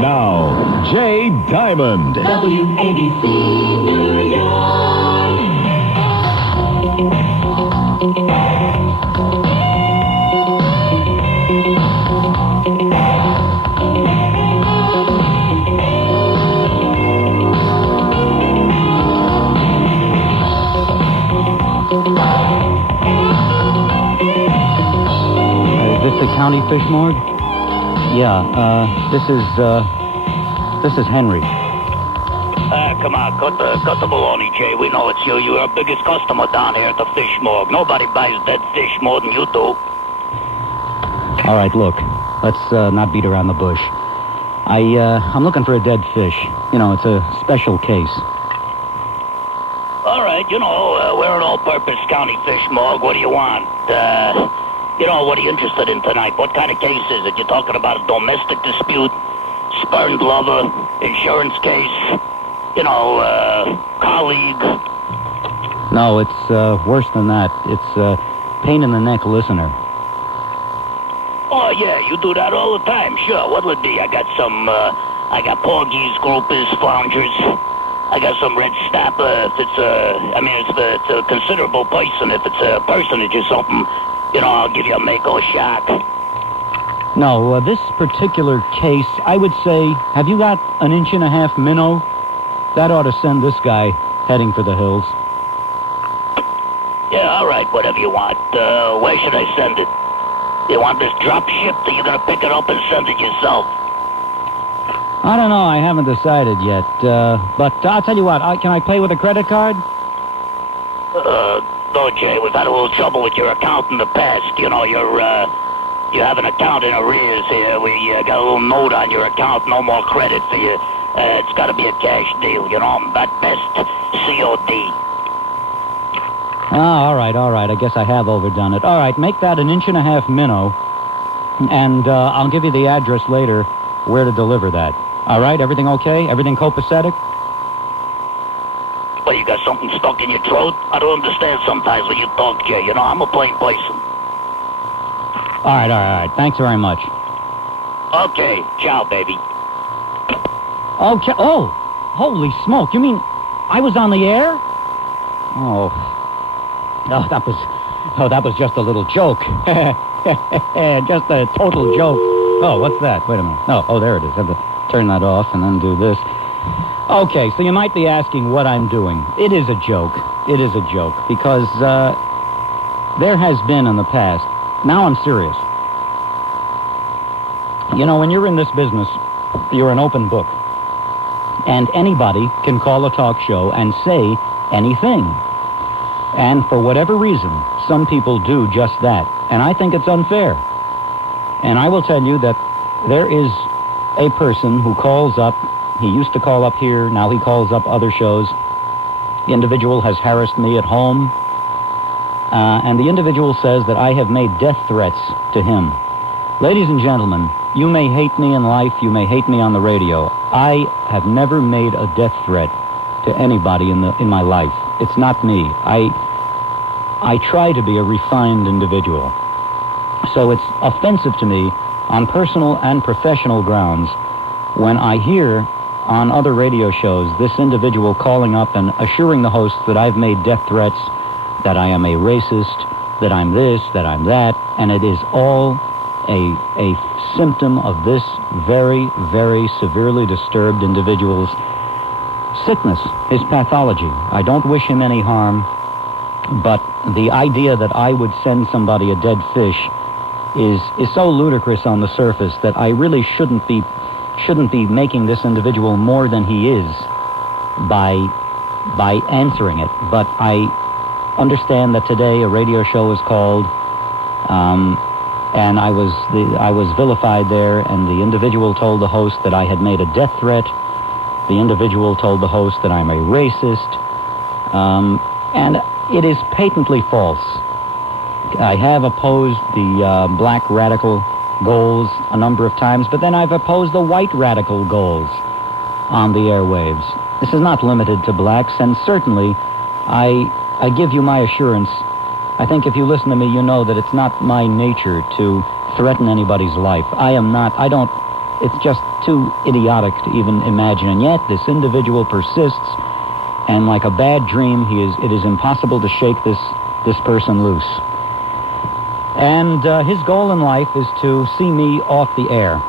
Now, Jay Diamond. WABC, New York. Is this the county fish morgue? Yeah, this is Henry. Come on, cut the baloney, Jay. We know it's you. You're our biggest customer down here at the fish morgue. Nobody buys dead fish more than you do. All right, look, let's not beat around the bush. I'm looking for a dead fish. You know, it's a special case. All right, we're an all-purpose county fish morgue. What do you want? What are you interested in tonight? What kind of case is it? You talking about a domestic dispute, spurned lover, insurance case, colleague? No, it's worse than that. It's pain in the neck listener. Oh, yeah, you do that all the time. Sure, what'll it be? I got porgies, groupers, flounders. I got some red snapper. If it's a considerable person. If it's a personage or something, I'll give you a Mako shark. No, this particular case, I would say, have you got an 1.5-inch minnow? That ought to send this guy heading for the hills. Yeah, all right, whatever you want. Where should I send it? You want this drop shipped, or you gonna pick it up and send it yourself? I don't know, I haven't decided yet. But I'll tell you what, can I pay with a credit card? No, Jay, we've had a little trouble with your account in the past. You have an account in arrears here. We got a little note on your account, no more credit for you. It's got to be a cash deal, at best, COD. All right, I guess I have overdone it. All right, make that an 1.5-inch minnow, and I'll give you the address later where to deliver that. All right, everything okay? Everything copacetic? Well, you got something stuck in your throat? I don't understand sometimes when you talk, Jay. I'm a plain person. All right. Thanks very much. Okay. Ciao, baby. Okay. Oh, holy smoke. You mean I was on the air? Oh, that was just a little joke. Just a total joke. Oh, what's that? Wait a minute. Oh, there it is. I have to turn that off and then do this. Okay, so you might be asking what I'm doing. It is a joke. Because there has been in the past. Now I'm serious. When you're in this business, you're an open book. And anybody can call a talk show and say anything. And for whatever reason, some people do just that. And I think it's unfair. And I will tell you that there is a person who calls up. He used to call up here. Now he calls up other shows. The individual has harassed me at home. And the individual says that I have made death threats to him. Ladies and gentlemen, you may hate me in life. You may hate me on the radio. I have never made a death threat to anybody in my life. It's not me. I try to be a refined individual. So it's offensive to me on personal and professional grounds when I hear on other radio shows this individual calling up and assuring the hosts that I've made death threats, that I am a racist, that I'm this, that I'm that, and it is all a symptom of this very, very severely disturbed individual's sickness, his pathology. I don't wish him any harm, but the idea that I would send somebody a dead fish is so ludicrous on the surface that I really shouldn't be making this individual more than he is by answering it. But I understand that today a radio show is called, and I was vilified there, and the individual told the host that I had made a death threat. The individual told the host that I'm a racist, and it is patently false. I have opposed the black radical goals a number of times, but then I've opposed the white radical goals on the airwaves. This is not limited to blacks, and certainly I give you my assurance. I think if you listen to me, you know that it's not my nature to threaten anybody's life. It's just too idiotic to even imagine. And yet, this individual persists, and like a bad dream, it is impossible to shake this person loose. And his goal in life is to see me off the air.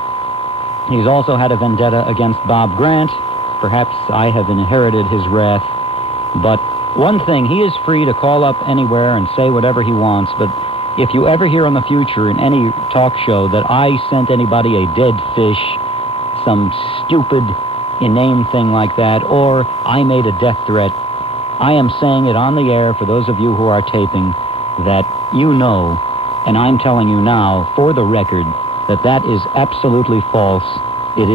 He's also had a vendetta against Bob Grant. Perhaps I have inherited his wrath. But one thing, he is free to call up anywhere and say whatever he wants, but if you ever hear in the future in any talk show that I sent anybody a dead fish, some stupid, inane thing like that, or I made a death threat, I am saying it on the air for those of you who are taping that you know, and I'm telling you now, for the record, that is absolutely false. It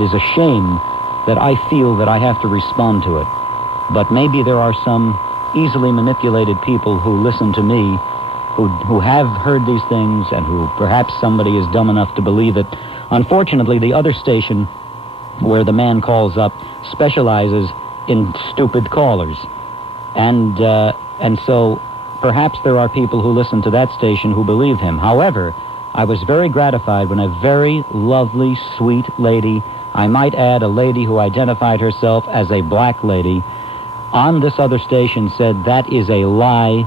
is a shame that I feel that I have to respond to it. But maybe there are some easily manipulated people who listen to me, who have heard these things, and who perhaps somebody is dumb enough to believe it. Unfortunately, the other station where the man calls up specializes in stupid callers. And so perhaps there are people who listen to that station who believe him. However, I was very gratified when a very lovely, sweet lady, I might add a lady who identified herself as a black lady, on this other station said, "That is a lie.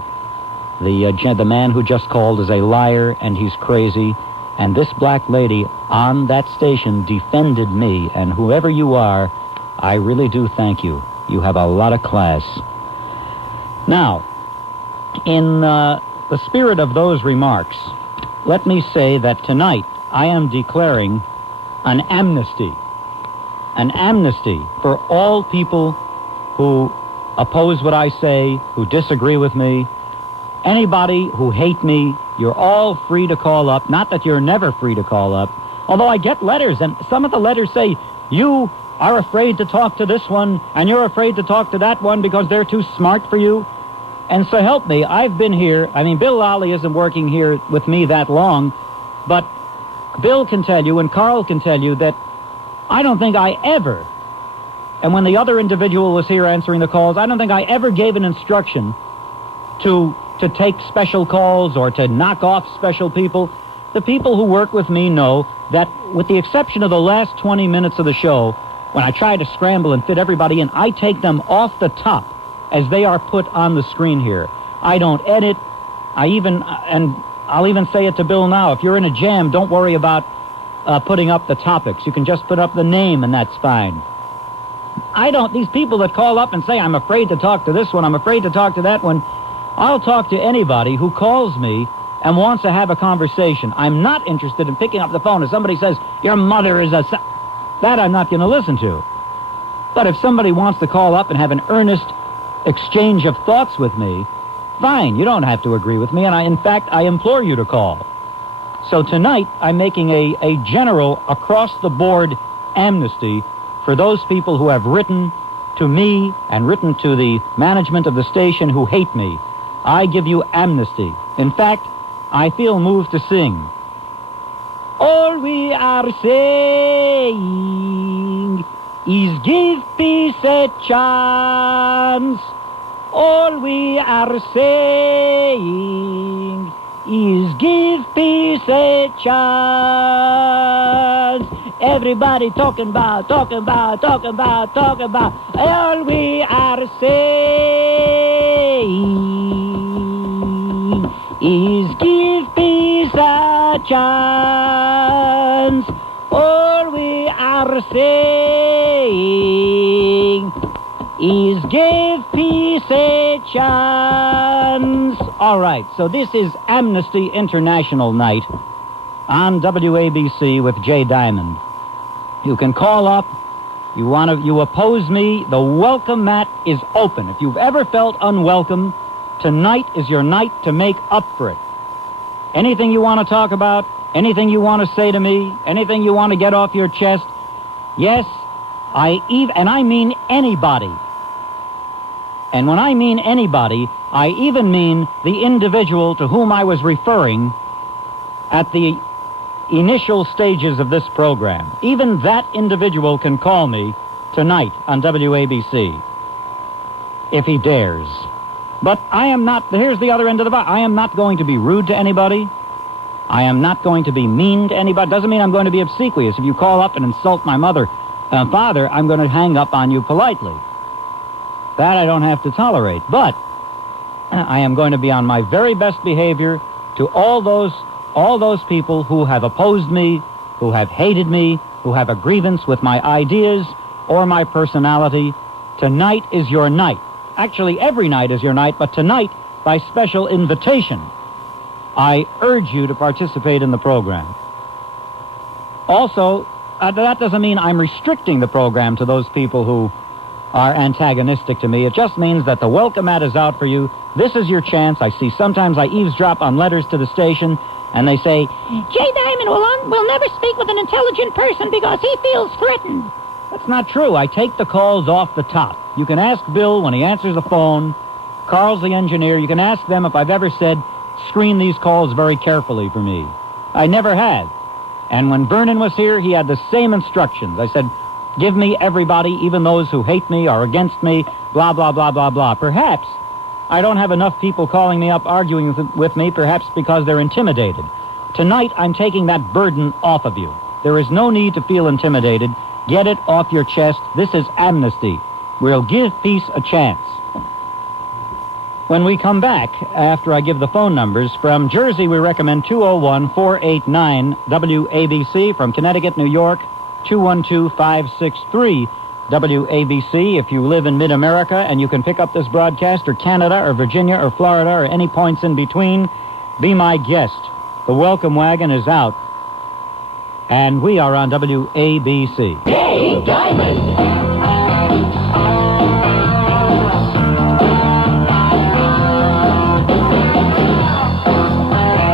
The man who just called is a liar, and he's crazy." And this black lady on that station defended me, and whoever you are, I really do thank you. You have a lot of class. Now, in the spirit of those remarks, let me say that tonight I am declaring an amnesty for all people who oppose what I say, who disagree with me. Anybody who hate me, you're all free to call up. Not that you're never free to call up. Although I get letters, and some of the letters say, you are afraid to talk to this one, and you're afraid to talk to that one because they're too smart for you. And so help me, I've been here. I mean, Bill Lally isn't working here with me that long, but Bill can tell you and Carl can tell you that I don't think I ever, and when the other individual was here answering the calls, I don't think I ever gave an instruction to take special calls or to knock off special people. The people who work with me know that with the exception of the last 20 minutes of the show, when I try to scramble and fit everybody in, I take them off the top as they are put on the screen here. I don't edit. I'll even say it to Bill now. If you're in a jam, don't worry about putting up the topics. You can just put up the name and that's fine. These people that call up and say, I'm afraid to talk to this one, I'm afraid to talk to that one, I'll talk to anybody who calls me and wants to have a conversation. I'm not interested in picking up the phone if somebody says, your mother is that I'm not going to listen to. But if somebody wants to call up and have an earnest exchange of thoughts with me, fine, you don't have to agree with me, and in fact, I implore you to call. So tonight, I'm making a general, across-the-board amnesty for those people who have written to me and written to the management of the station who hate me. I give you amnesty. In fact, I feel moved to sing. All we are saying is give peace a chance. All we are saying is give peace a chance. Everybody talking about. All we are saying is give peace a chance. All we are saying is give peace a chance. All right, so this is Amnesty International Night on WABC with Jay Diamond. You can call up. You oppose me. The welcome mat is open. If you've ever felt unwelcome, tonight is your night to make up for it. Anything you want to talk about, anything you want to say to me, anything you want to get off your chest, yes, I mean anybody. And when I mean anybody, I even mean the individual to whom I was referring at the initial stages of this program. Even that individual can call me tonight on WABC if he dares. But I am not, here's the other end of the bar, I am not going to be rude to anybody. I am not going to be mean to anybody. Doesn't mean I'm going to be obsequious. If you call up and insult my mother and father, I'm going to hang up on you politely. That I don't have to tolerate. But I am going to be on my very best behavior to all those people who have opposed me, who have hated me, who have a grievance with my ideas or my personality. Tonight is your night. Actually, every night is your night, but tonight, by special invitation, I urge you to participate in the program. Also, that doesn't mean I'm restricting the program to those people who are antagonistic to me. It just means that the welcome mat is out for you. This is your chance. I see sometimes I eavesdrop on letters to the station, and they say, Jay Diamond will never speak with an intelligent person because he feels threatened. That's not true. I take the calls off the top. You can ask Bill when he answers the phone. Carl's the engineer. You can ask them if I've ever said, screen these calls very carefully for me. I never had. And when Vernon was here, he had the same instructions. I said, give me everybody, even those who hate me or against me, blah, blah, blah, blah, blah. Perhaps I don't have enough people calling me up arguing with me, perhaps because they're intimidated. Tonight, I'm taking that burden off of you. There is no need to feel intimidated. Get it off your chest. This is amnesty. We'll give peace a chance. When we come back, after I give the phone numbers, from Jersey we recommend 201-489-WABC. From Connecticut, New York, 212-563-WABC. If you live in mid-America and you can pick up this broadcast, or Canada, or Virginia, or Florida, or any points in between, be my guest. The welcome wagon is out, and we are on WABC. Jay Diamond.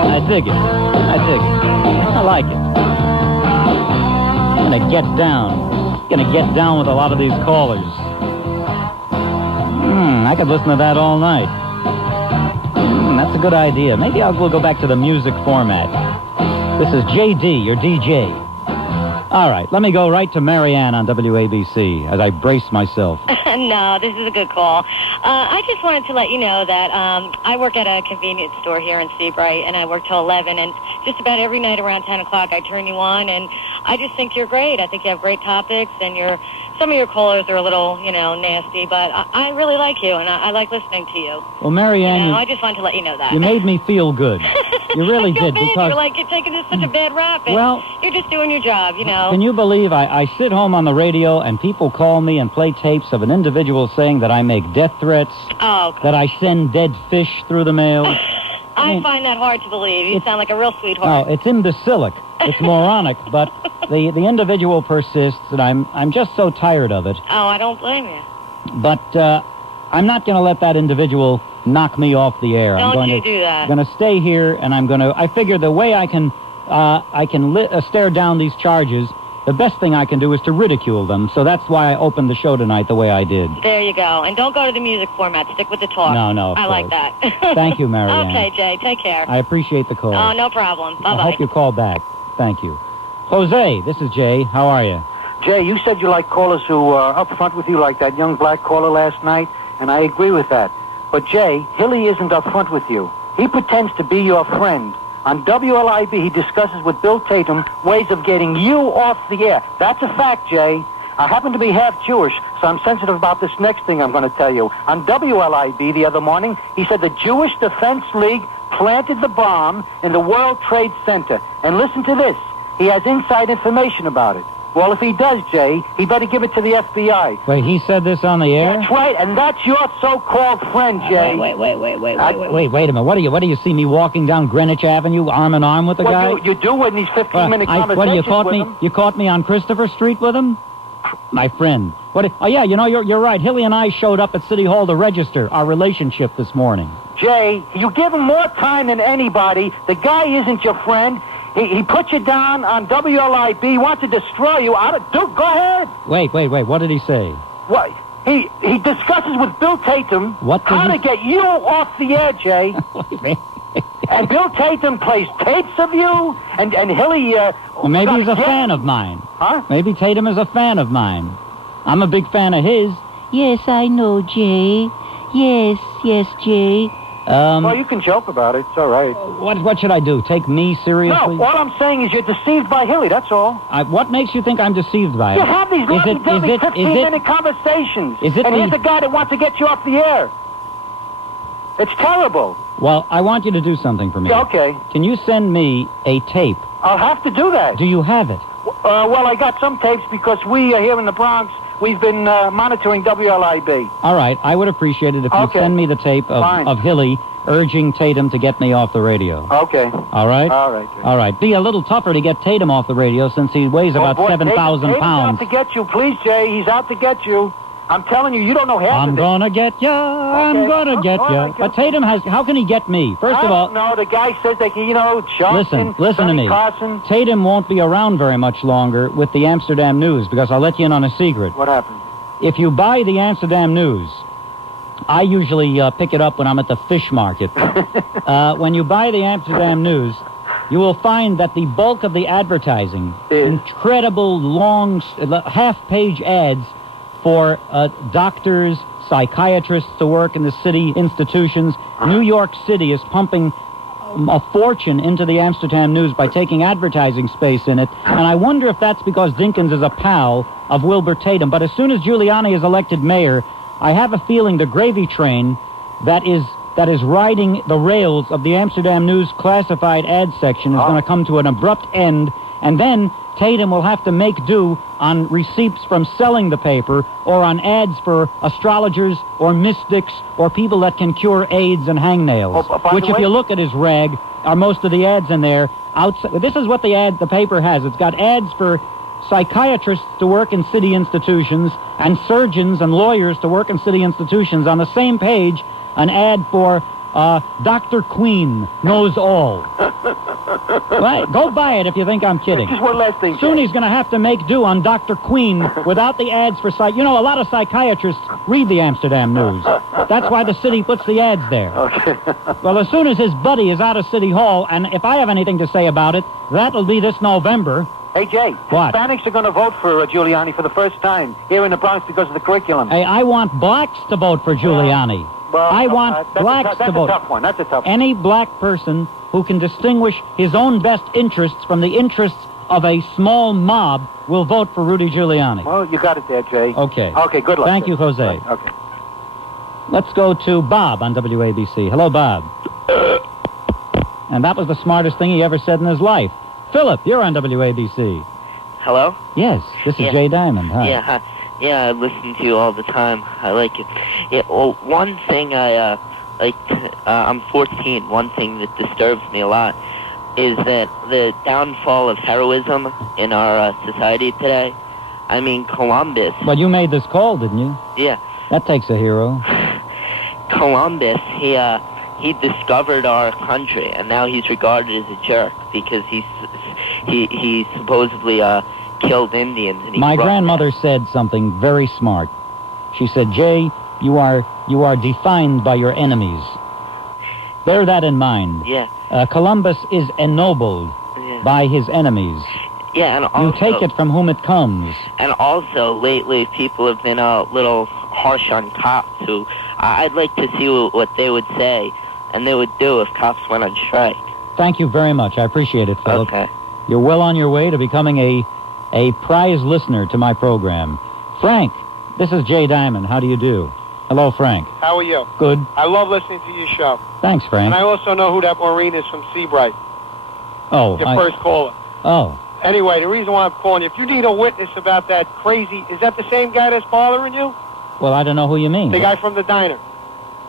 I dig it. I like it. I'm gonna get down with a lot of these callers. I could listen to that all night. That's a good idea. Maybe we'll go back to the music format. This is JD, your DJ. All right, let me go right to Marianne on WABC as I brace myself. No, this is a good call. I just wanted to let you know that I work at a convenience store here in Seabright, and I work till 11, and just about every night around 10 o'clock I turn you on, and I just think you're great. I think you have great topics, and some of your callers are a little, nasty, but I really like you, and I like listening to you. Well, Marianne, I just wanted to let you know that. You made me feel good. You really did. Because you're taking this such a bad rap, and well, you're just doing your job, Can you believe I sit home on the radio and people call me and play tapes of an individual saying that I make death threats, that I send dead fish through the mail? I find that hard to believe. You sound like a real sweetheart. No, it's imbecilic. It's moronic, but the individual persists, and I'm just so tired of it. Oh, I don't blame you. But I'm not going to let that individual knock me off the air. Don't you do that. I'm going to stay here, and I figure the way I can stare down these charges, the best thing I can do is to ridicule them. So that's why I opened the show tonight the way I did. There you go. And don't go to the music format. Stick with the talk. No, I like that. Thank you, Marianne. Okay, Jay. Take care. I appreciate the call. Oh, no problem. Bye-bye. I hope you call back. Thank you. Jose, this is Jay. How are you? Jay, you said you like callers who are up front with you, like that young black caller last night, and I agree with that. But, Jay, Hilly isn't up front with you. He pretends to be your friend. On WLIB, he discusses with Bill Tatum ways of getting you off the air. That's a fact, Jay. I happen to be half Jewish, so I'm sensitive about this next thing I'm going to tell you. On WLIB the other morning, he said the Jewish Defense League planted the bomb in the World Trade Center. And listen to this. He has inside information about it. Well, if he does, Jay, he better give it to the FBI. Wait, he said this on the air? That's right, and that's your so-called friend, Jay. Wait a minute. What do you see me walking down Greenwich Avenue arm in arm with the guy? You do in these 15-minute conversations with him. You caught me on Christopher Street with him? My friend. Oh, yeah, you're right. Hilly and I showed up at City Hall to register our relationship this morning. Jay, you give him more time than anybody. The guy isn't your friend. He put you down on WLIB. He wants to destroy you. Dude, go ahead. Wait. What did he say? What? He discusses with Bill Tatum how to get you off the air, Jay. And Bill Tatum plays tapes of you, and Hilly... well, maybe he's a fan of mine. Huh? Maybe Tatum is a fan of mine. I'm a big fan of his. Yes, I know, Jay. Yes, Jay. Well, you can joke about it. It's all right. What should I do? Take me seriously? No, all I'm saying is you're deceived by Hilly, that's all. What makes you think I'm deceived by it? You have these lovely 15-minute conversations. Is it and here's a guy that wants to get you off the air. It's terrible. Well, I want you to do something for me. Yeah, okay. Can you send me a tape? I'll have to do that. Do you have it? Well, I got some tapes because we are here in the Bronx. We've been monitoring WLIB. All right. I would appreciate it if you send me the tape of Hilly urging Tatum to get me off the radio. Okay. All right? All right. All right. Be a little tougher to get Tatum off the radio since he weighs about 7,000 Tatum's pounds. out to get you. Please, Jay. He's out to get you. I'm telling you, you don't know half of it. I'm gonna get ya. I'm gonna get ya. But Tatum has... How can he get me? First of all... No, the guy says that, Johnson, Listen to me. Carson. Tatum won't be around very much longer with the Amsterdam News because I'll let you in on a secret. What happened? If you buy the Amsterdam News, I usually pick it up when I'm at the fish market. When you buy the Amsterdam News, you will find that the bulk of the advertising, incredible long half-page ads for doctors, psychiatrists to work in the city institutions. New York City is pumping a fortune into the Amsterdam News by taking advertising space in it. And I wonder if that's because Dinkins is a pal of Wilbur Tatum. But as soon as Giuliani is elected mayor, I have a feeling the gravy train that is riding the rails of the Amsterdam News classified ad section is going to come to an abrupt end. And then Tatum will have to make do on receipts from selling the paper or on ads for astrologers or mystics or people that can cure AIDS and hangnails. Which, if you look at his rag, are most of the ads in there. This is what the paper has. It's got ads for psychiatrists to work in city institutions and surgeons and lawyers to work in city institutions. On the same page, an ad for Dr. Queen knows all. Right, go buy it if you think I'm kidding. Just one last thing, Soon he's going to have to make do on Dr. Queen without the ads for a lot of psychiatrists read the Amsterdam News. That's why the city puts the ads there. Okay. Well, as soon as his buddy is out of City Hall, and if I have anything to say about it, that'll be this November. Hey, Jay. What? Hispanics are going to vote for Giuliani for the first time here in the Bronx because of the curriculum. Hey, I want blacks to vote for Giuliani. I want blacks to vote. That's a tough one. That's a tough one. Any black person who can distinguish his own best interests from the interests of a small mob will vote for Rudy Giuliani. Well, you got it there, Jay. Okay. Okay, good luck. Thank you, Jose. Right, okay. Let's go to Bob on WABC. Hello, Bob. And that was the smartest thing he ever said in his life. Philip, you're on WABC. Hello? Yes, this is Jay Diamond. Hi. Yeah, hi. Yeah, I listen to you all the time. I like it. Yeah, well, one thing I like, I'm 14. One thing that disturbs me a lot is that the downfall of heroism in our society today. I mean, Columbus. Well, you made this call, didn't you? Yeah. That takes a hero. Columbus, he discovered our country, and now he's regarded as a jerk because he supposedly killed Indians. And My grandmother said something very smart. She said, Jay, you are defined by your enemies. Bear that in mind. Yeah. Columbus is ennobled by his enemies. Yeah, and also... You take it from whom it comes. And also, lately, people have been a little harsh on cops who... I'd like to see what they would say and they would do if cops went on strike. Thank you very much. I appreciate it, Philip. Okay. You're well on your way to becoming a prize listener to my program. Frank, this is Jay Diamond. How do you do? Hello, Frank. How are you? Good. I love listening to your show. Thanks, Frank. And I also know who that Maureen is from Seabright. Oh. Your first caller. Oh. Anyway, the reason why I'm calling you, if you need a witness about that crazy... Is that the same guy that's bothering you? Well, I don't know who you mean. The guy from the diner.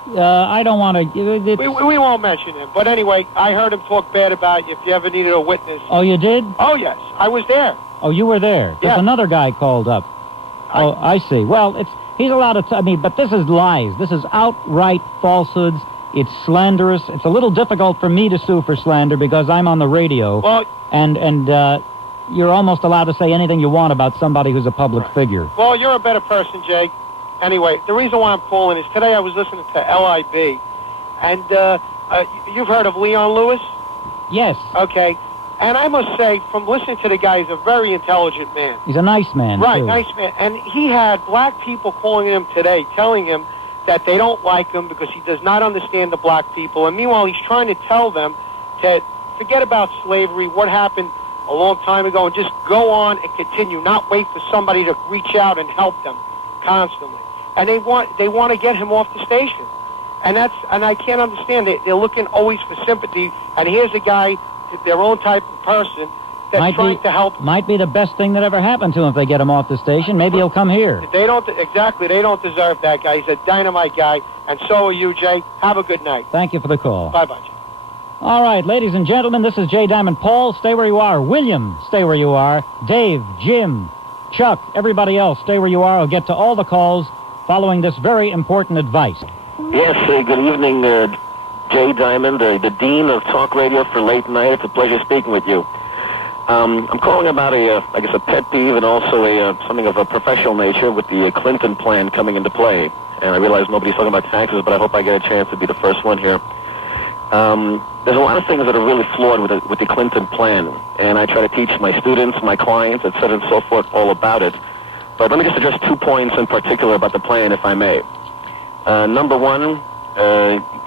I don't want to... We won't mention him. But anyway, I heard him talk bad about you if you ever needed a witness. Oh, you did? Oh, yes. I was there. Oh, you were there? There's another guy called up. I see. Well, he's allowed to... but this is lies. This is outright falsehoods. It's slanderous. It's a little difficult for me to sue for slander because I'm on the radio. Well... And you're almost allowed to say anything you want about somebody who's a public figure. Well, you're a better person, Jake. Anyway, the reason why I'm calling is today I was listening to LIB, and you've heard of Leon Lewis? Yes. Okay. And I must say, from listening to the guy, he's a very intelligent man. He's a nice man, Right, too. nice man. And he had black people calling him today, telling him that they don't like him because he does not understand the black people. And meanwhile, he's trying to tell them to forget about slavery, what happened a long time ago, and just go on and continue, not wait for somebody to reach out and help them constantly. And they want to get him off the station. And I can't understand it. They're looking always for sympathy. And here's a guy, their own type of person, that's trying to help. Might be the best thing that ever happened to him if they get him off the station. Maybe he'll come here. They don't deserve that guy. He's a dynamite guy, and so are you, Jay. Have a good night. Thank you for the call. Bye-bye, Jay. All right, ladies and gentlemen, this is Jay Diamond. Paul, stay where you are. William, stay where you are. Dave, Jim, Chuck, everybody else, stay where you are. I'll get to all the calls following this very important advice. Yes, good evening, Jay Diamond, the Dean of Talk Radio for Late Night. It's a pleasure speaking with you. I'm calling about a pet peeve and also something of a professional nature with the Clinton plan coming into play. And I realize nobody's talking about taxes, but I hope I get a chance to be the first one here. There's a lot of things that are really flawed with the Clinton plan, and I try to teach my students, my clients, et cetera, and so forth, all about it. But let me just address 2 points in particular about the plan, if I may. Number one,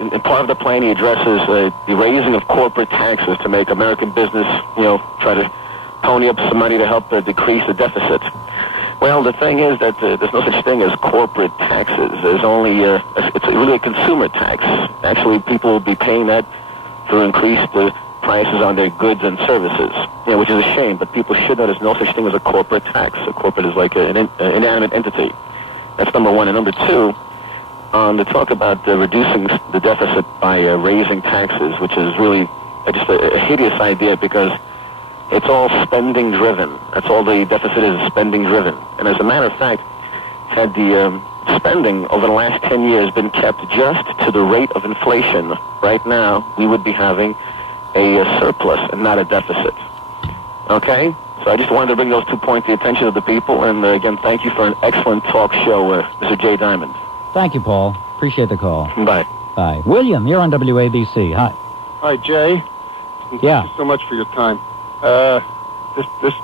in part of the plan, he addresses the raising of corporate taxes to make American business, try to pony up some money to help decrease the deficit. Well, the thing is that there's no such thing as corporate taxes. There's only, it's really a consumer tax. Actually, people will be paying that to increase the prices on their goods and services, which is a shame, but people should know there's no such thing as a corporate tax. A corporate is like an inanimate entity. That's number one. And number two, to talk about reducing the deficit by raising taxes, which is really just a hideous idea because it's all spending driven. That's all the deficit is spending driven. And as a matter of fact, had the spending over the last 10 years been kept just to the rate of inflation, right now we would be having a surplus and not a deficit. Okay? So I just wanted to bring those 2 points to the attention of the people. And again, thank you for an excellent talk show, Mr. Jay Diamond. Thank you, Paul. Appreciate the call. Bye. Bye. William, you're on WABC. Hi. Hi, Jay. Yeah. Thank you so much for your time. This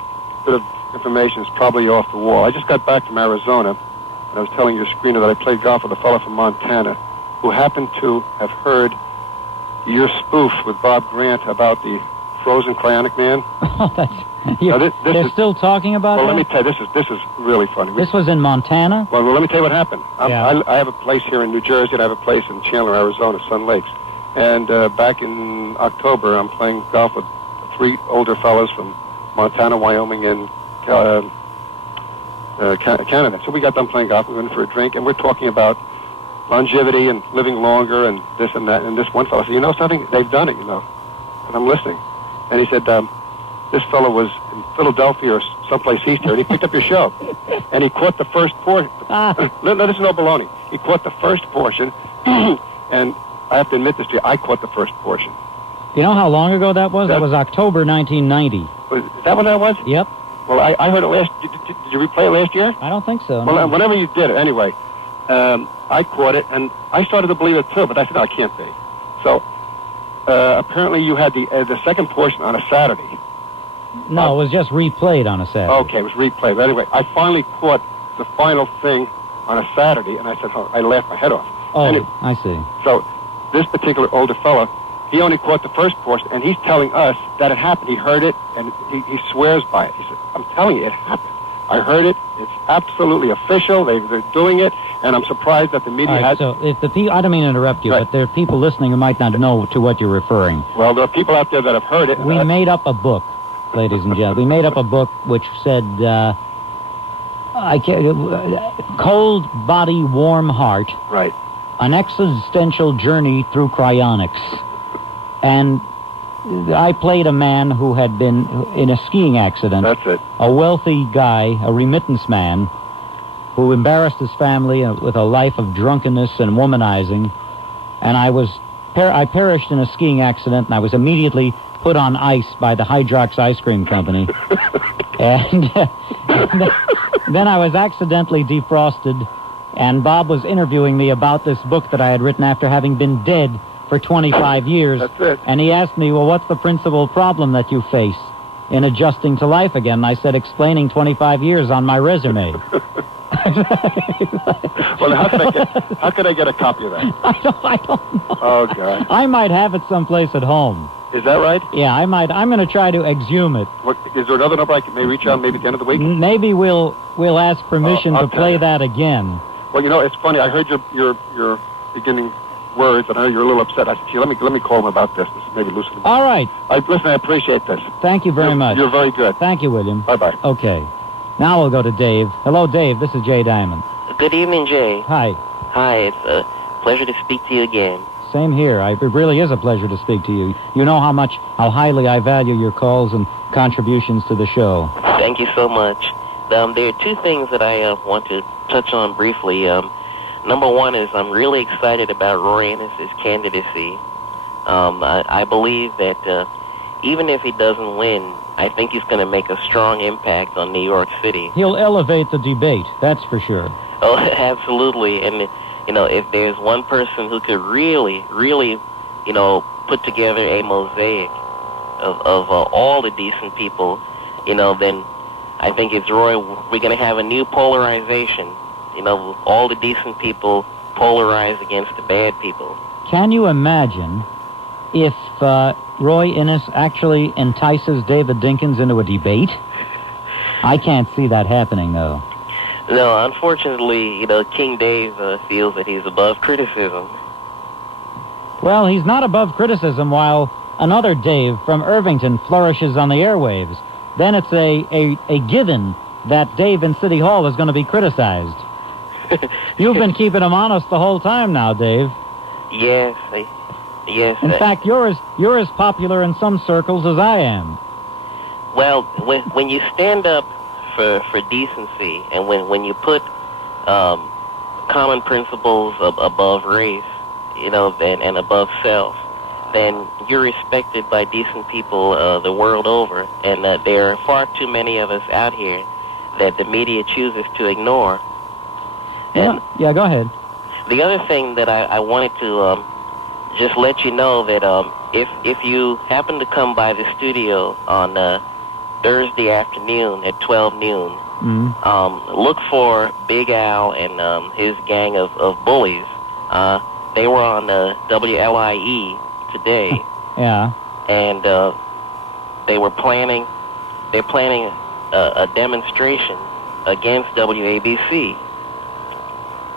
bit of information is probably off the wall. I just got back from Arizona, and I was telling your screener that I played golf with a fellow from Montana who happened to have heard your spoof with Bob Grant about the frozen cryonic man. Oh, they're still talking about that? Well, let me tell you, this is really funny. This was in Montana? Well, let me tell you what happened. I have a place here in New Jersey, and I have a place in Chandler, Arizona, Sun Lakes. And back in October, I'm playing golf with 3 older fellows from Montana, Wyoming, and Canada. So we got done playing golf. We went in for a drink, and we're talking about longevity and living longer and this and that. And this one fellow said, you know something? They've done it, And I'm listening. And he said, this fellow was in Philadelphia or someplace east here, and he picked up your show. And he caught the first portion. No, this is no baloney. He caught the first portion, and I have to admit this to you, I caught the first portion. You know how long ago that was? That was October 1990. Is that when that was? Yep. Well, I heard it last... Did you replay it last year? I don't think so. Well, no. Whenever you did it, anyway, I caught it, and I started to believe it, too, but I said, no, it can't be. So, apparently you had the second portion on a Saturday. No, it was just replayed on a Saturday. Okay, it was replayed. But anyway, I finally caught the final thing on a Saturday, and I said, I laughed my head off. Oh, anyway, I see. So, this particular older fellow, he only caught the first portion, and he's telling us that it happened. He heard it, and he swears by it. He said, I'm telling you, it happened. I heard it. It's absolutely official. They're doing it, and I'm surprised that the media has... So, if the people... I don't mean to interrupt you, but there are people listening who might not know to what you're referring. Well, there are people out there that have heard it. We made up a book, ladies and gentlemen. We made up a book which said, Cold Body, Warm Heart. Right. An existential journey through cryonics. And I played a man who had been in a skiing accident. That's it. A wealthy guy, a remittance man, who embarrassed his family with a life of drunkenness and womanizing. And I perished in a skiing accident, and I was immediately put on ice by the Hydrox Ice Cream Company. And then I was accidentally defrosted, and Bob was interviewing me about this book that I had written after having been dead for 25 years. That's it. And he asked me, well, what's the principal problem that you face in adjusting to life again? And I said, explaining 25 years on my resume. Well, how could I get a copy of that? I don't know. Oh, God. I might have it someplace at home. Is that right? Yeah, I might. I'm going to try to exhume it. What, is there another number I may reach out maybe at the end of the week? Maybe we'll ask permission to play that again. Well, you know, it's funny. I heard your beginning words, and I know you're a little upset. I said, gee, let me call him about this. Maybe loosen him up. All right. Listen, I appreciate this. Thank you very much. You're very good. Thank you, William. Bye-bye. Okay. Now we'll go to Dave. Hello, Dave. This is Jay Diamond. Good evening, Jay. Hi. Hi, it's a pleasure to speak to you again. Same here. It really is a pleasure to speak to you. You know how highly I value your calls and contributions to the show. Thank you so much. There are two things that I want to touch on briefly. Number one is I'm really excited about Roy Innes' candidacy. I believe that even if he doesn't win, I think he's going to make a strong impact on New York City. He'll elevate the debate, that's for sure. Oh, absolutely. And, you know, if there's one person who could really, you know, put together a mosaic of all the decent people, you know, then I think it's Roy. We're going to have a new polarization. You know, all the decent people polarized against the bad people. Can you imagine if Roy Innes actually entices David Dinkins into a debate? I can't see that happening, though. No, unfortunately, you know, King Dave feels that he's above criticism. Well, he's not above criticism while another Dave from Irvington flourishes on the airwaves. Then it's a given that Dave in City Hall is going to be criticized. You've been keeping him honest the whole time now, Dave. Yes, yes. In fact, you're as popular in some circles as I am. Well, when you stand up for decency, and when you put common principles above race, you know, and above self, then you're respected by decent people the world over. And there are far too many of us out here that the media chooses to ignore. And yeah, go ahead. The other thing that I wanted to just let you know that if you happen to come by the studio on Thursday afternoon at 12 noon, look for Big Al and his gang of bullies. They were on WLIE today. Yeah. And they're planning a demonstration against WABC.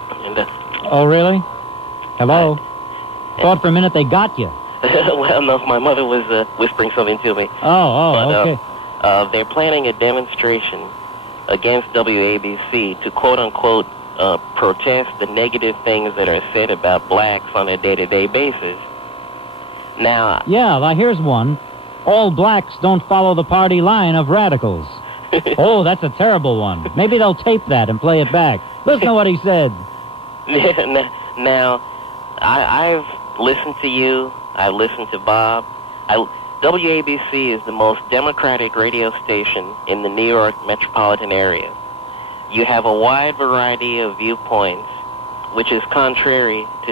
And, oh, really? Hello? Thought for a minute they got you. Well, no, my mother was whispering something to me. Okay. They're planning a demonstration against WABC to quote-unquote protest the negative things that are said about blacks on a day-to-day basis. Now... Yeah, here's one. All blacks don't follow the party line of radicals. Oh, that's a terrible one. Maybe they'll tape that and play it back. Listen to what he said. Now, I've listened to you. I've listened to Bob. WABC is the most democratic radio station in the New York metropolitan area. You have a wide variety of viewpoints, which is contrary to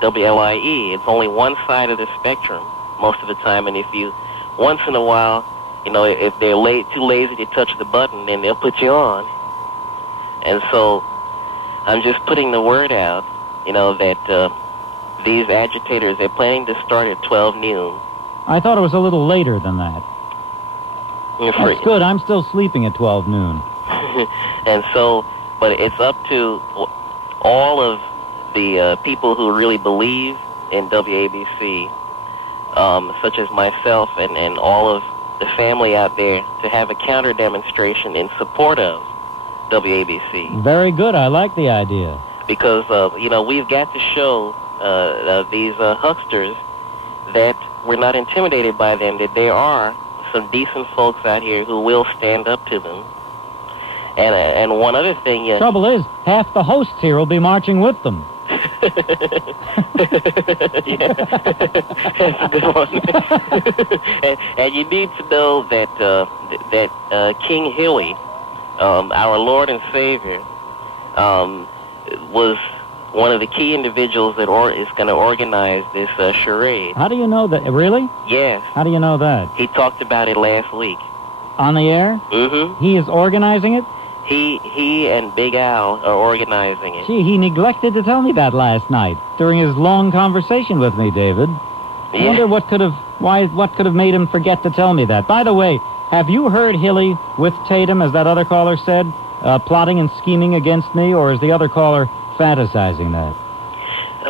WLIE. It's only one side of the spectrum most of the time, and if you, once in a while, you know, if they're too lazy to touch the button, then they'll put you on. And so I'm just putting the word out, you know, that these agitators, they're planning to start at 12 noon. I thought it was a little later than that. That's good. I'm still sleeping at 12 noon. And so, but it's up to all of the people who really believe in WABC, such as myself and all of the family out there, to have a counter demonstration in support of WABC. Very good. I like the idea. Because, you know, we've got to show these hucksters that we're not intimidated by them, that there are some decent folks out here who will stand up to them. And one other thing... Trouble is, half the hosts here will be marching with them. Yeah, that's a good one. and you need to know that King Hilly, our Lord and Savior, was one of the key individuals that is going to organize this charade. How do you know that? Really? Yes. How do you know that? He talked about it last week. On the air? Mm-hmm. He is organizing it? He and Big Al are organizing it. Gee, he neglected to tell me that last night during his long conversation with me, David. I wonder what could have made him forget to tell me that. By the way, have you heard Hilly with Tatum, as that other caller said, plotting and scheming against me, or is the other caller fantasizing that?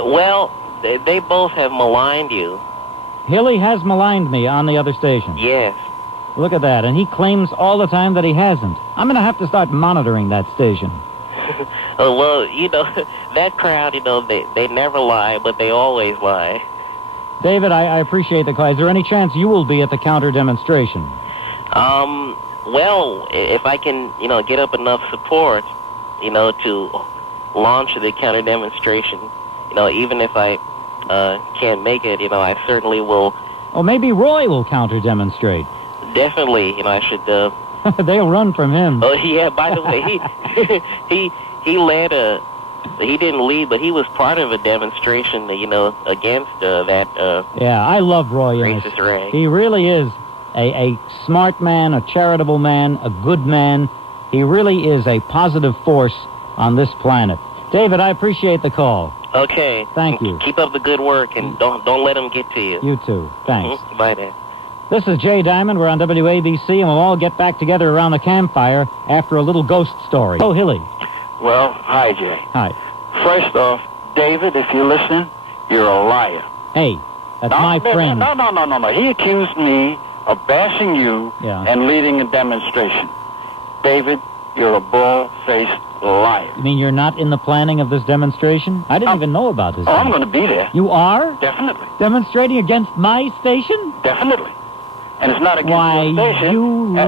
Well, they both have maligned you. Hilly has maligned me on the other station. Yes. Look at that, and he claims all the time that he hasn't. I'm going to have to start monitoring that station. Well, you know, that crowd, you know, they never lie, but they always lie. David, I appreciate the call. Is there any chance you will be at the counter demonstration? Well, if I can, you know, get up enough support, you know, to launch the counter demonstration, you know, even if I can't make it, you know, I certainly will. Oh, maybe Roy will counter demonstrate. Definitely, you know, I should. They'll run from him. Oh yeah. By the way, he led a. He didn't lead, but he was part of a demonstration, you know, against that. Yeah, I love Roy racist rag. He really is a smart man, a charitable man, a good man. He really is a positive force on this planet. David, I appreciate the call. Okay. Thank you. Keep up the good work, and don't let them get to you. You too. Thanks. Bye then. This is Jay Diamond. We're on WABC, and we'll all get back together around the campfire after a little ghost story. Oh, Hilly. Well, hi, Jay. Hi. First off, David, if you're listening, you're a liar. Hey, that's my friend. No. He accused me of bashing you and leading a demonstration. David, you're a bald-faced liar. You mean you're not in the planning of this demonstration? I didn't even know about this. Oh, I'm going to be there. You are? Definitely. Demonstrating against my station? Definitely. And it's not against your station.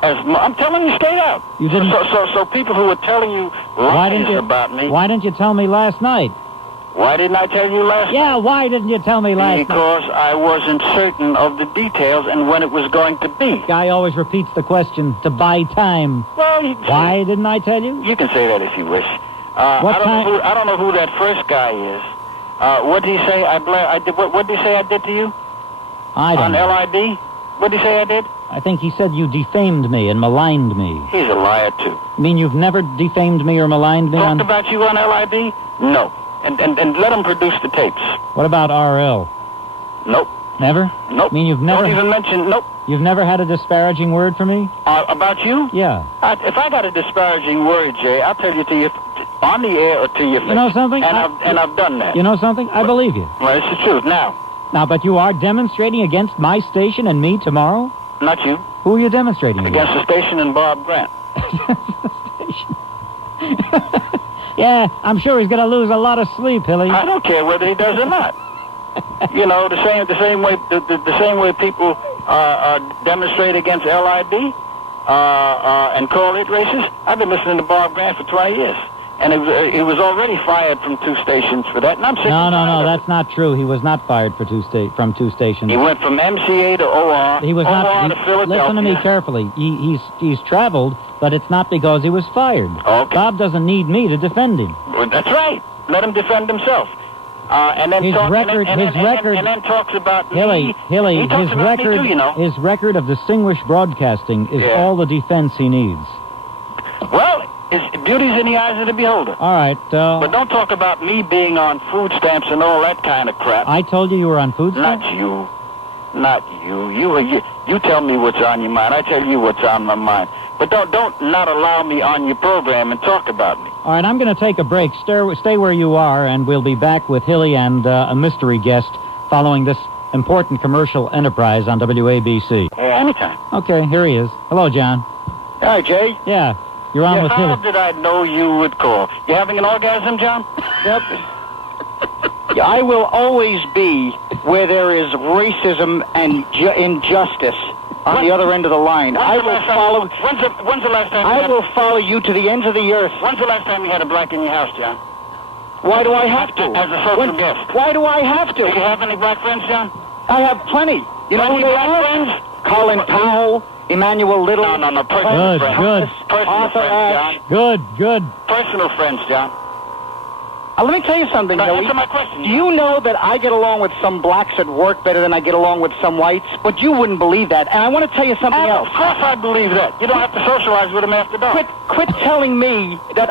I'm telling you straight out. You didn't. So people who were telling you lies about me. Why didn't you tell me last night? Why didn't I tell you last night? Yeah, why didn't you tell me last night? Because I wasn't certain of the details and when it was going to be. Guy always repeats the question to buy time. Well, why didn't I tell you? You can say that if you wish. I don't know who that first guy is. What did he say? What did he say I did to you? I don't know. On LIB? What did he say I did? I think he said you defamed me and maligned me. He's a liar, too. You mean you've never defamed me or maligned me? Talked about you on LIB? No. And let him produce the tapes. What about RL? Nope. Never? Nope. I mean, you've never... Don't even mention... Nope. You've never had a disparaging word for me? About you? Yeah. If I got a disparaging word, Jay, I'll tell you to you on the air or to your face. You know something? And I've done that. You know something? I believe you. Well, it's the truth. Now, but you are demonstrating against my station and me tomorrow? Not you. Who are you demonstrating against? Against the station and Bob Grant. Yeah, I'm sure he's going to lose a lot of sleep, Hilly. I don't care whether he does or not. You know, the same way people demonstrate against LID and call it racist. I've been listening to Bob Grant for 20 years. And he was already fired from 2 stations for that. And I'm sick No, that's not true. He was not fired from 2 stations. He went from MCA to OR. He was OR to Philadelphia. Listen to me carefully. He's traveled, but it's not because he was fired. Okay. Bob doesn't need me to defend him. Well, that's right. Let him defend himself. And then his record, and then talks about Hilly, he talks about record, me too, you know. His record of distinguished broadcasting is all the defense he needs. Well, beauty's in the eyes of the beholder. All right. But don't talk about me being on food stamps and all that kind of crap. I told you were on food stamps? Not you. You tell me what's on your mind. I tell you what's on my mind. But don't not allow me on your program and talk about me. All right, I'm going to take a break. Stay where you are, and we'll be back with Hilly and a mystery guest following this important commercial enterprise on WABC. Anytime. Okay, here he is. Hello, John. Hi, Jay. Yeah. You're on with Hilly. How did I know you would call? You having an orgasm, John? Yep. I will always be where there is racism and injustice on the other end of the line. I will follow. When's the last time? I will follow you to the ends of the earth. When's the last time you had a black in your house, John? Why do I have to? As a social guest. Why do I have to? Do you have any black friends, John? I have plenty. You know who they are? Friends? Colin Powell, Emmanuel Little. No. Personal friends. Good. Personal friends, John. Good. Personal friends, John. Let me tell you something, Billy. Answer my question. Do you know that I get along with some blacks at work better than I get along with some whites? But you wouldn't believe that. And I want to tell you something else. Of course I believe that. You don't have to socialize with them after dark. Quit telling me that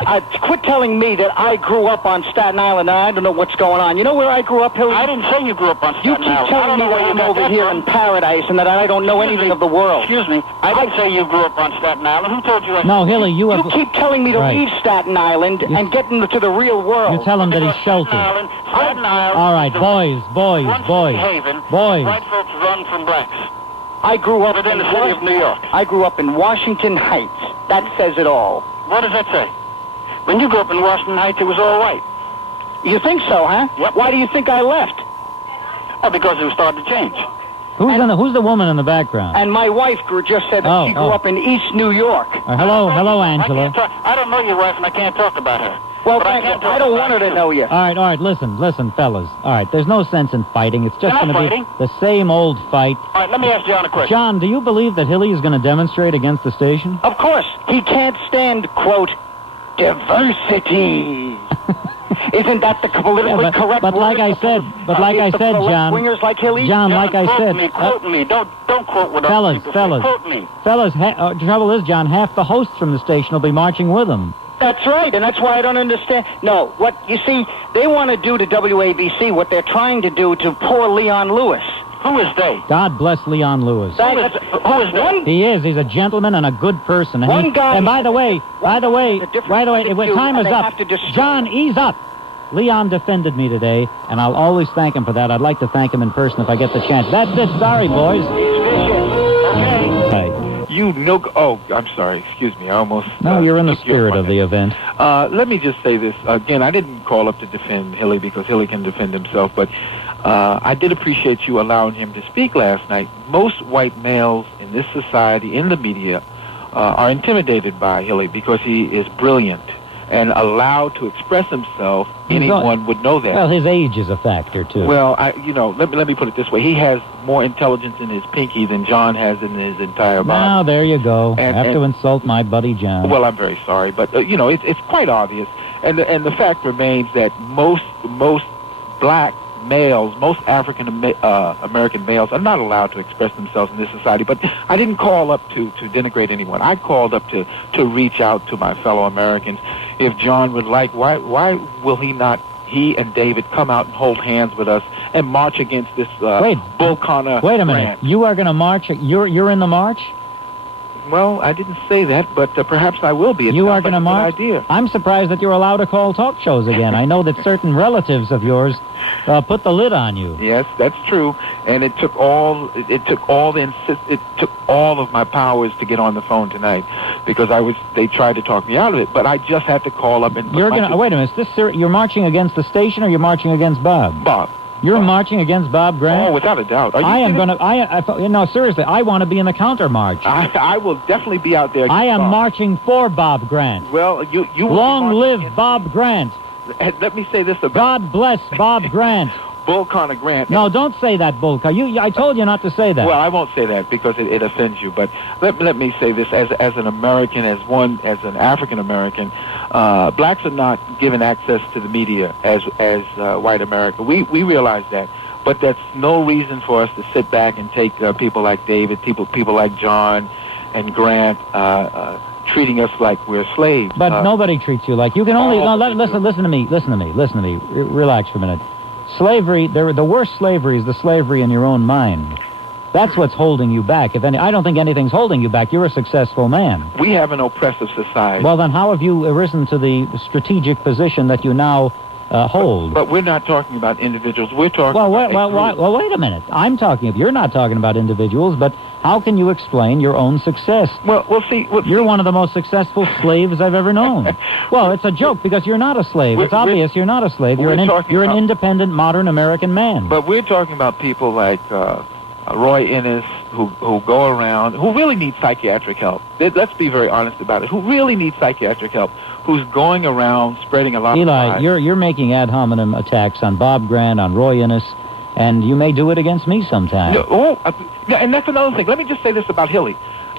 I grew up on Staten Island and I don't know what's going on. You know where I grew up, Hilly? I didn't say you grew up on Staten Island. You keep telling me that I'm over here in paradise and that I don't know anything of the world. Excuse me. I didn't say you grew up on Staten Island. Who told you I No, Hilly, you have... You keep telling me to leave Staten Island and get into the real world. You tell him that he's sheltered. Staten Island. All right, boys. Haven. Boys. White folks run from blacks. I grew up within the city of New York. I grew up in Washington Heights. That says it all. What does that say? When you grew up in Washington Heights, it was all white. You think so, huh? Yep. Why do you think I left? Oh, because it was starting to change. Who's the woman in the background? And my wife just said that she grew up in East New York. Hello, Angela. I don't know your wife, and I can't talk about her. Well, I don't want her to know you. All right, listen, fellas. All right, there's no sense in fighting. It's just going to be the same old fight. All right, let me ask John a question. John, do you believe that Hilly is going to demonstrate against the station? Of course. He can't stand, quote, diversity. Isn't that the politically correct but like I said, John. Swingers like Hilly? John, like I said. Quote me. Don't quote what fellas, other people say. Quote me. Fellas, the trouble is, John, half the hosts from the station will be marching with him. That's right, and that's why I don't understand. No, you see, they want to do to WABC what they're trying to do to poor Leon Lewis. Who is they? God bless Leon Lewis. Who is they? He is. He's a gentleman and a good person. And one guy. And by the way, time is up. John, ease up. Leon defended me today, and I'll always thank him for that. I'd like to thank him in person if I get the chance. That's it. Sorry, boys. You know... Oh, I'm sorry. Excuse me. I almost... No, you're in the spirit of the event. Let me just say this. Again, I didn't call up to defend Hilly because Hilly can defend himself, but I did appreciate you allowing him to speak last night. Most white males in this society, in the media, are intimidated by Hilly because he is brilliant and allowed to express himself. Anyone would know that. Well, his age is a factor, too. Well, let me put it this way. He has more intelligence in his pinky than John has in his entire body. Now, there you go. Have to insult my buddy John. Well, I'm very sorry, but, it's quite obvious. And the fact remains that most black males, most African American males are not allowed to express themselves in this society. But I didn't call up to denigrate anyone. I called up to reach out to my fellow Americans. If John would like, why will he and David come out and hold hands with us and march against this Bull Connor Wait a minute. Grant? You are going to march? You're in the march? Well, I didn't say that, but perhaps I will be. You are going to march? Idea. I'm surprised that you're allowed to call talk shows again. I know that certain relatives of yours put the lid on you. Yes, that's true. And it took all of my powers to get on the phone tonight because they tried to talk me out of it. But I just had to call up and. Wait a minute. You're marching against the station, or you're marching against Bob? Bob. You're marching against Bob Grant? Oh, without a doubt. No, seriously, I want to be in the counter march. I will definitely be out there. I am marching for Bob Grant. Well, you long live Bob Grant. Let me say this about... God bless Bob Grant. Bull Connor Grant. No, don't say that, Bull Connor. I told you not to say that. Well, I won't say that because it offends you. But let me say this as an American, as an African American. Blacks are not given access to the media as white America. We realize that, but that's no reason for us to sit back and take people like David, people like John and Grant, treating us like we're slaves. But nobody treats you like you can only listen to me. Relax for a minute. Slavery, the worst slavery is the slavery in your own mind. That's what's holding you back. I don't think anything's holding you back. You're a successful man. We have an oppressive society. Well, then how have you arisen to the strategic position that you now hold? But we're not talking about individuals. We're talking Well, wait a minute. You're not talking about individuals, but how can you explain your own success? Well, we'll see. You're one of the most successful slaves I've ever known. Well, it's a joke because you're not a slave. It's obvious you're not a slave. You're an independent, modern American man. But we're talking about people like Roy Innes, who go around, who really need psychiatric help. Let's be very honest about it. Who really need psychiatric help? Who's going around spreading a lot of lies. Eli, you're making ad hominem attacks on Bob Grant, on Roy Innes, and you may do it against me sometime. And that's another thing. Let me just say this about Hilly.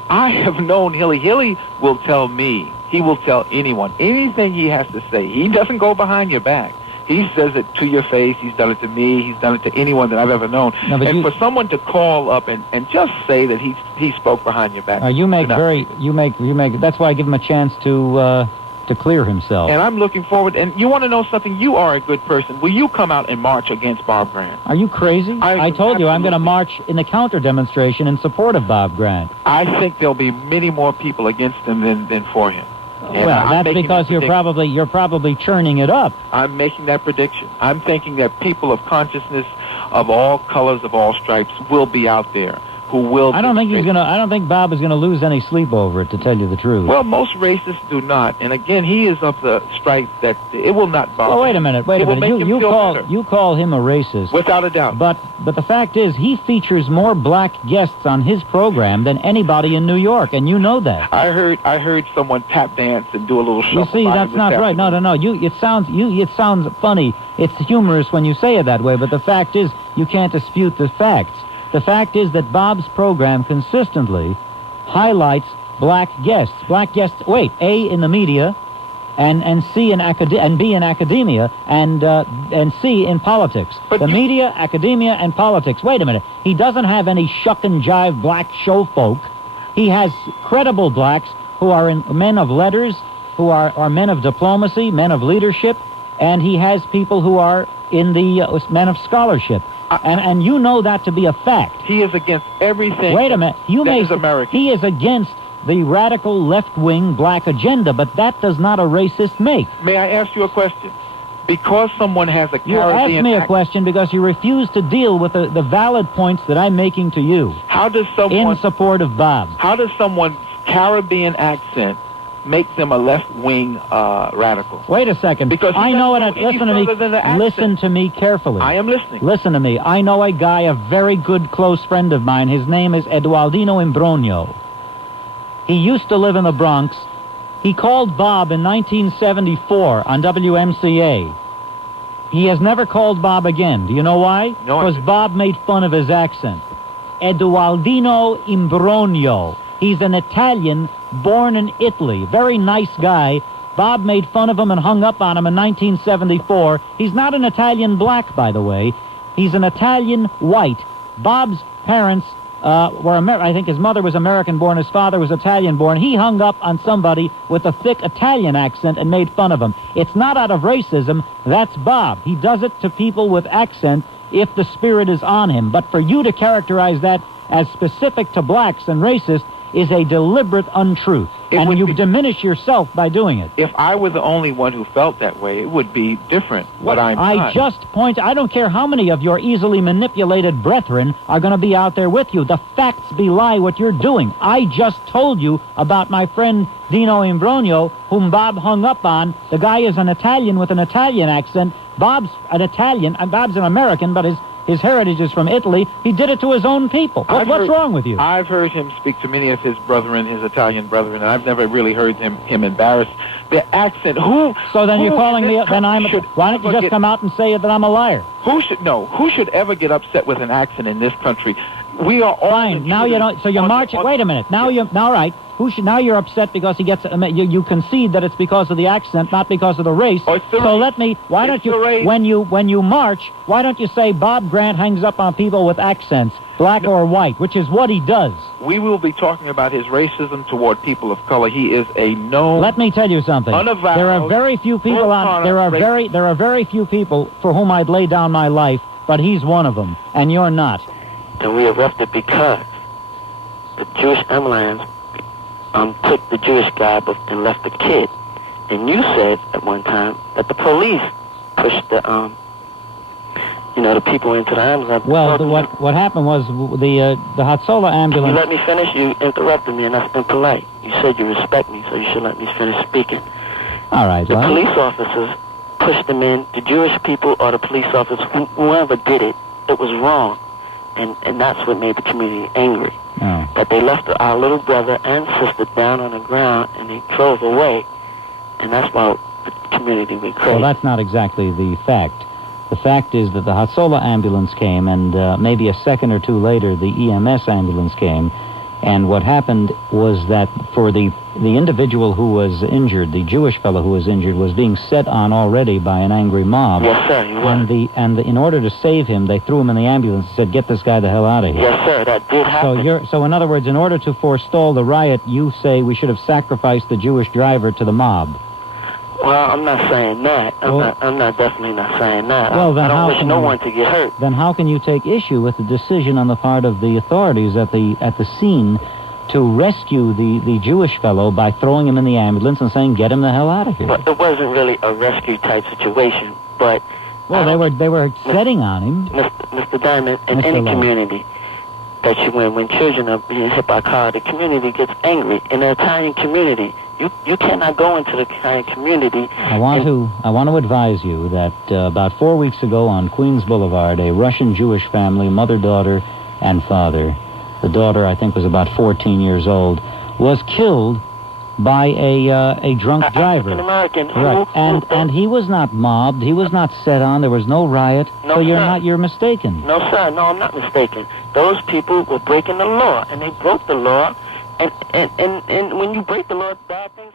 I have known Hilly. Hilly will tell me. He will tell anyone anything he has to say. He doesn't go behind your back. He says it to your face. He's done it to me. He's done it to anyone that I've ever known. No, but and for someone to call up and just say that he spoke behind your back. you make. That's why I give him a chance to clear himself. And I'm looking forward. And you want to know something? You are a good person. Will you come out and march against Bob Grant? Are you crazy? I told you I'm going to march in the counter demonstration in support of Bob Grant. I think there'll be many more people against him than for him. And well, that's because you're probably churning it up. I'm making that prediction. I'm thinking that people of consciousness, of all colors, of all stripes, will be out there who will. I don't think Bob is gonna lose any sleep over it, to tell you the truth. Well, most racists do not. And again, he is of the stripe that it will not bother. Oh, wait a minute. You call him a racist, without a doubt. But the fact is, he features more black guests on his program than anybody in New York, and you know that. I heard someone tap dance and do a little shuffle. You see, that's not right. No. It sounds funny. It's humorous when you say it that way, but the fact is, you can't dispute the facts. The fact is that Bob's program consistently highlights black guests. A, in the media, and C, and B, in academia, and C, in politics. But the media, academia, and politics. Wait a minute. He doesn't have any shuck and jive black show folk. He has credible blacks who are men of letters, who are men of diplomacy, men of leadership, and he has people who are in the men of scholarship. And you know that to be a fact. He is against everything. Wait a minute. That is American. He is against the radical left-wing black agenda, but that does not a racist make. May I ask you a question? Because someone has a Caribbean You asked me a question because you refuse to deal with the valid points that I'm making to you. How does someone... In support of Bob. How does someone's Caribbean accent make them a left-wing radical? Wait a second. Because I know it. Listen to me. Listen to me carefully. I am listening. Listen to me. I know a guy, a very good close friend of mine. His name is Eduardino Imbrogno. He used to live in the Bronx. He called Bob in 1974 on WMCA. He has never called Bob again. Do you know why? No. Because Bob made fun of his accent. Eduardino Imbrogno. He's an Italian born in Italy. Very nice guy. Bob made fun of him and hung up on him in 1974. He's not an Italian black, by the way. He's an Italian white. Bob's parents I think his mother was American-born, his father was Italian-born. He hung up on somebody with a thick Italian accent and made fun of him. It's not out of racism. That's Bob. He does it to people with accent if the spirit is on him. But for you to characterize that as specific to blacks and racist is a deliberate untruth. And you've diminished yourself by doing it. If I were the only one who felt that way, it would be different. But I'm not. I don't care how many of your easily manipulated brethren are going to be out there with you. The facts belie what you're doing. I just told you about my friend Dino Imbrogno, whom Bob hung up on. The guy is an Italian with an Italian accent. Bob's an Italian, and Bob's an American, but his heritage is from Italy. He did it to his own people. What's wrong with you? I've heard him speak to many of his brethren, his Italian brethren, and I've never really heard him embarrassed. The accent. So then you're calling me? Then why don't you just come out and say that I'm a liar? Who should ever get upset with an accent in this country? We are all fine. Now you don't. So you're marching. Wait a minute. Now right. Now you're upset because he gets. You concede that it's because of the accent, not because of the race. So let me. Why don't you? When you march, why don't you say Bob Grant hangs up on people with accents, black or white, which is what he does. We will be talking about his racism toward people of color. He is a known. Let me tell you something. There are very few people there are very few people for whom I'd lay down my life, but he's one of them, and you're not. And we erupted because the Jewish ambulance took the Jewish guy and left the kid. And you said at one time that the police pushed the people into the ambulance. Well, what happened was the Hatzola ambulance. You let me finish. You interrupted me, and that's impolite. You said you respect me, so you should let me finish speaking. All right. The police officers pushed them in. The Jewish people or the police officers, whoever did it, it was wrong. And that's what made the community angry. Oh. That they left our little brother and sister down on the ground and they drove away. And that's why the community went crazy. Well, that's not exactly the fact. The fact is that the Hatzola ambulance came, and maybe a second or two later, the EMS ambulance came, And what happened was that for the individual who was injured, the Jewish fellow who was injured, was being set on already by an angry mob. Yes, sir, he was. And in order to save him, they threw him in the ambulance and said, "Get this guy the hell out of here." Yes, sir, that did happen. So in other words, in order to forestall the riot, you say we should have sacrificed the Jewish driver to the mob. Well, I'm not saying that. I'm definitely not saying that. Well, then I don't how wish can no you- one to get hurt. Then how can you take issue with the decision on the part of the authorities at the scene to rescue the Jewish fellow by throwing him in the ambulance and saying, "Get him the hell out of here"? But it wasn't really a rescue type situation. But they were setting on him. Mr. Diamond, in Mr. any Lowe. community that you when children are being hit by a car, the community gets angry. In an Italian community, you cannot go into the Italian community. I want to advise you that about 4 weeks ago on Queens Boulevard, a Russian Jewish family, mother, daughter, and father, the daughter I think was about 14 years old, was killed by a drunk driver. African American. Right, and he was not mobbed. He was not set on. There was no riot. No, so sir. you're mistaken. No, sir. No, I'm not mistaken. Those people were breaking the law, and they broke the law. And when you break the law, bad things